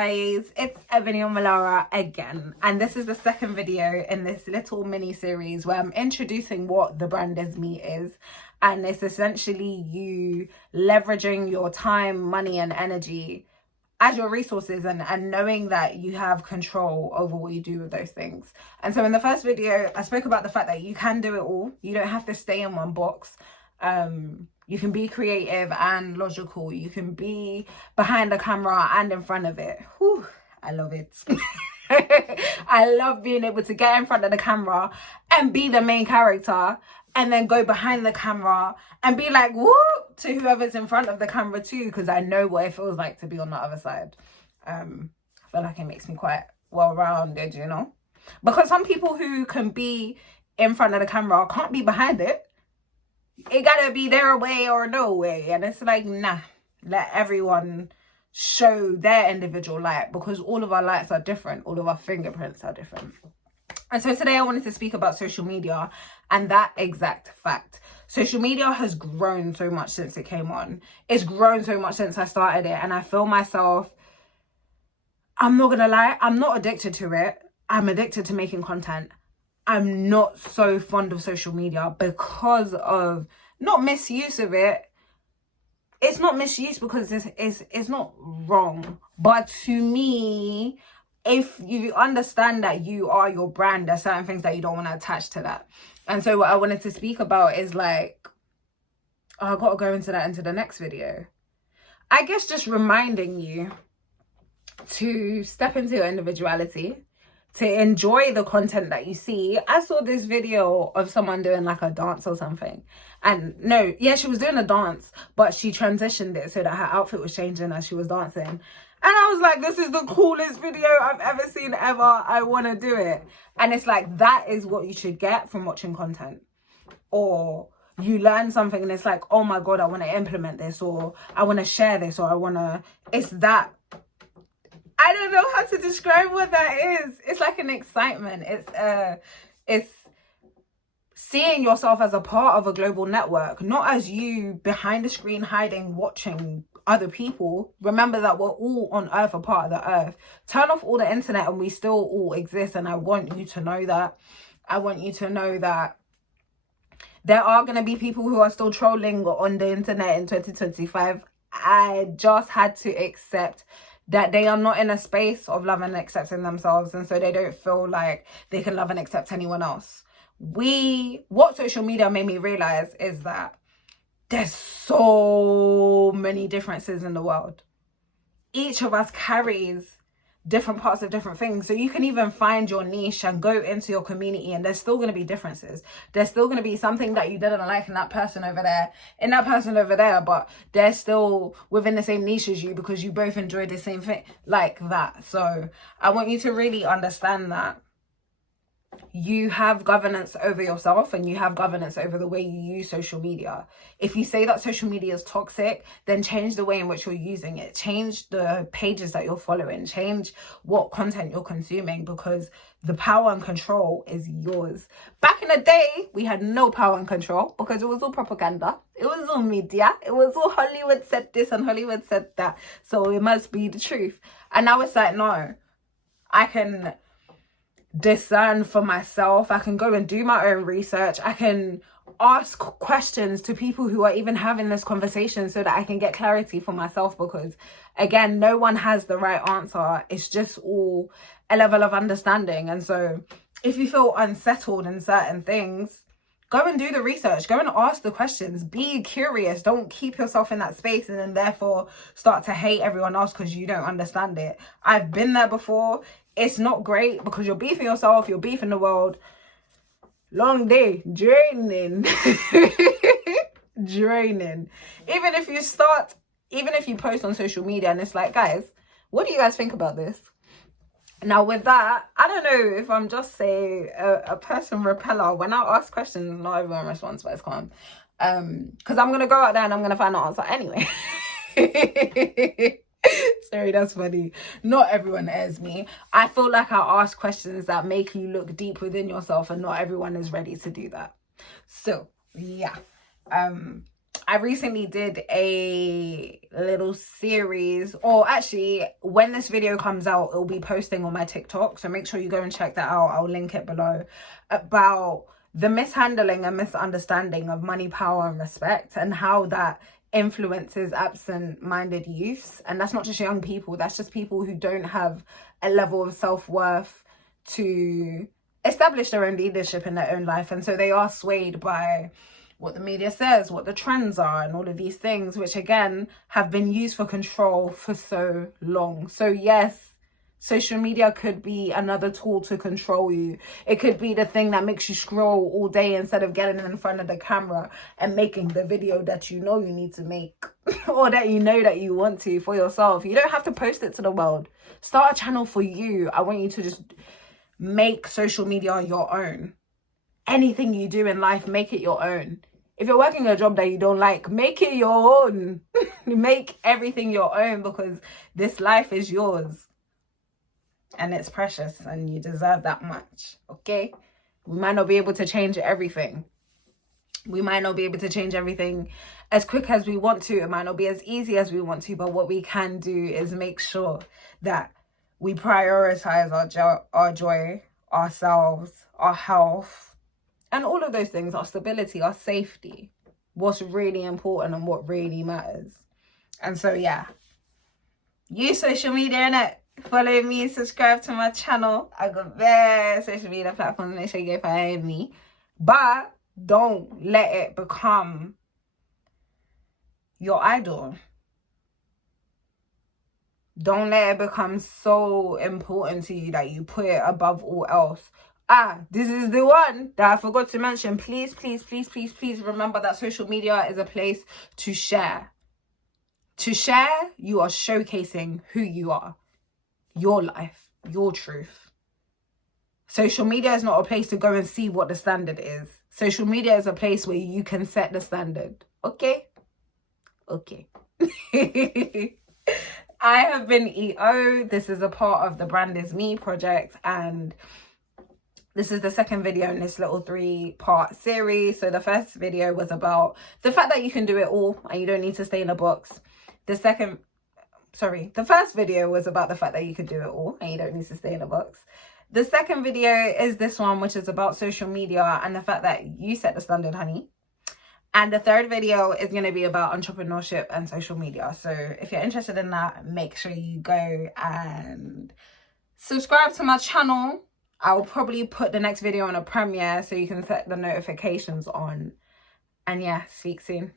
guys, it's Ebony Omolara again, and this is the second video in this little mini series where I'm introducing what the brand Is Me is, and it's essentially you leveraging your time, money and energy as your resources and knowing that you have control over what you do with those things. And so in the first video I spoke about the fact that you can do it all. You don't have to stay in one box. You can be creative and logical. You can be behind the camera and in front of it. Whew, I love it. I love being able to get in front of the camera and be the main character, and then go behind the camera and be like, whoop, to whoever's in front of the camera too, because I know what it feels like to be on the other side. I feel like it makes me quite well-rounded, you know? Because some people who can be in front of the camera can't be behind it. It gotta be their way or no way. And it's like, nah, let everyone show their individual light, because all of our lights are different. All of our fingerprints are different. And so today I wanted to speak about social media and that exact fact. Social media has grown so much since it came on. It's grown so much since I started it. And I feel myself, I'm not gonna lie, I'm not addicted to it. I'm addicted to making content. I'm not so fond of social media because of not misuse of it. It's not misuse because it's not wrong. But to me, if you understand that you are your brand, there's certain things that you don't want to attach to that. And so what I wanted to speak about is like, I got to go into that into the next video. I guess just reminding you to step into your individuality, to enjoy the content that you see. I saw this video of someone doing like a dance or something. And no, yeah, she was doing a dance, but she transitioned it so that her outfit was changing as she was dancing. And I was like, this is the coolest video I've ever seen ever. I want to do it. And it's like, that is what you should get from watching content. Or you learn something and it's like, oh my God, I want to implement this, or I want to share this, or I want to, it's that. I don't know how to describe what that is. It's like an excitement. It's seeing yourself as a part of a global network, not as you behind the screen hiding, watching other people. Remember that we're all on earth, a part of the earth. Turn off all the internet and we still all exist. And I want you to know that. I want you to know that there are going to be people who are still trolling on the internet in 2025. I just had to accept that they are not in a space of love and accepting themselves, and so they don't feel like they can love and accept anyone else. What social media made me realize is that there's so many differences in the world. Each of us carries different parts of different things. So you can even find your niche and go into your community, and there's still going to be differences. There's still going to be something that you didn't like in that person over there, in that person over there, but they're still within the same niche as you because you both enjoy the same thing, like that. So I want you to really understand that you have governance over yourself and you have governance over the way you use social media. If you say that social media is toxic, then change the way in which you're using it. Change the pages that you're following. Change what content you're consuming, because the power and control is yours. Back in the day, we had no power and control because it was all propaganda. It was all media. It was all Hollywood said this and Hollywood said that, so it must be the truth. And now it's like, no, I can discern for myself. I can go and do my own research. I can ask questions to people who are even having this conversation so that I can get clarity for myself, because again, no one has the right answer. It's just all a level of understanding. And so if you feel unsettled in certain things, go and do the research. Go and ask the questions. Be curious. Don't keep yourself in that space and then therefore start to hate everyone else because you don't understand it. I've been there before. It's not great because you're beefing yourself, you're beefing the world. Long day, draining. Draining. Even if you post on social media and it's like, guys, what do you guys think about this? Now with that, I don't know if I'm just say a person repeller. When I ask questions, not everyone responds, but it's calm. Because I'm going to go out there and I'm going to find the answer anyway. Sorry, that's funny. Not everyone airs me. I feel like I ask questions that make you look deep within yourself, and not everyone is ready to do that. So yeah, I recently did a little series, or actually when this video comes out, it'll be posting on my TikTok, so make sure you go and check that out. I'll link it below, about the mishandling and misunderstanding of money, power and respect, and how that influences absent-minded youths. And that's not just young people, that's just people who don't have a level of self-worth to establish their own leadership in their own life, and so they are swayed by what the media says, what the trends are, and all of these things, which again have been used for control for so long. So yes, social media could be another tool to control you. It could be the thing that makes you scroll all day instead of getting in front of the camera and making the video that you know you need to make or that you know that you want to for yourself. You don't have to post it to the world. Start a channel for you. I want you to just make social media your own. Anything you do in life, make it your own. If you're working a job that you don't like, make it your own. Make everything your own, because this life is yours. And it's precious and you deserve that much, okay? We might not be able to change everything. We might not be able to change everything as quick as we want to. It might not be as easy as we want to, but what we can do is make sure that we prioritize our joy, ourselves, our health, and all of those things, our stability, our safety, what's really important and what really matters. And so, yeah, use social media, innit? Follow me, subscribe to my channel. I got various social media platforms. Make sure you go find me. But don't let it become your idol. Don't let it become so important to you that you put it above all else. This is the one that I forgot to mention. Please, please, please, please, please remember that social media is a place to share. To share, you are showcasing who you are, your life, your truth. Social media is not a place to go and see what the standard is. Social media is a place where you can set the standard. Okay? Okay. I have been EO. This is a part of the Brand Is Me project, and this is the second video in this little 3-part series. So the first video was about the fact that you can do it all and you don't need to stay in a box. The first video was about the fact that you could do it all and you don't need to stay in a box. The second video is this one, which is about social media and the fact that you set the standard, honey. And the third video is going to be about entrepreneurship and social media. So if you're interested in that, make sure you go and subscribe to my channel. I'll probably put the next video on a premiere so you can set the notifications on. And yeah, speak soon.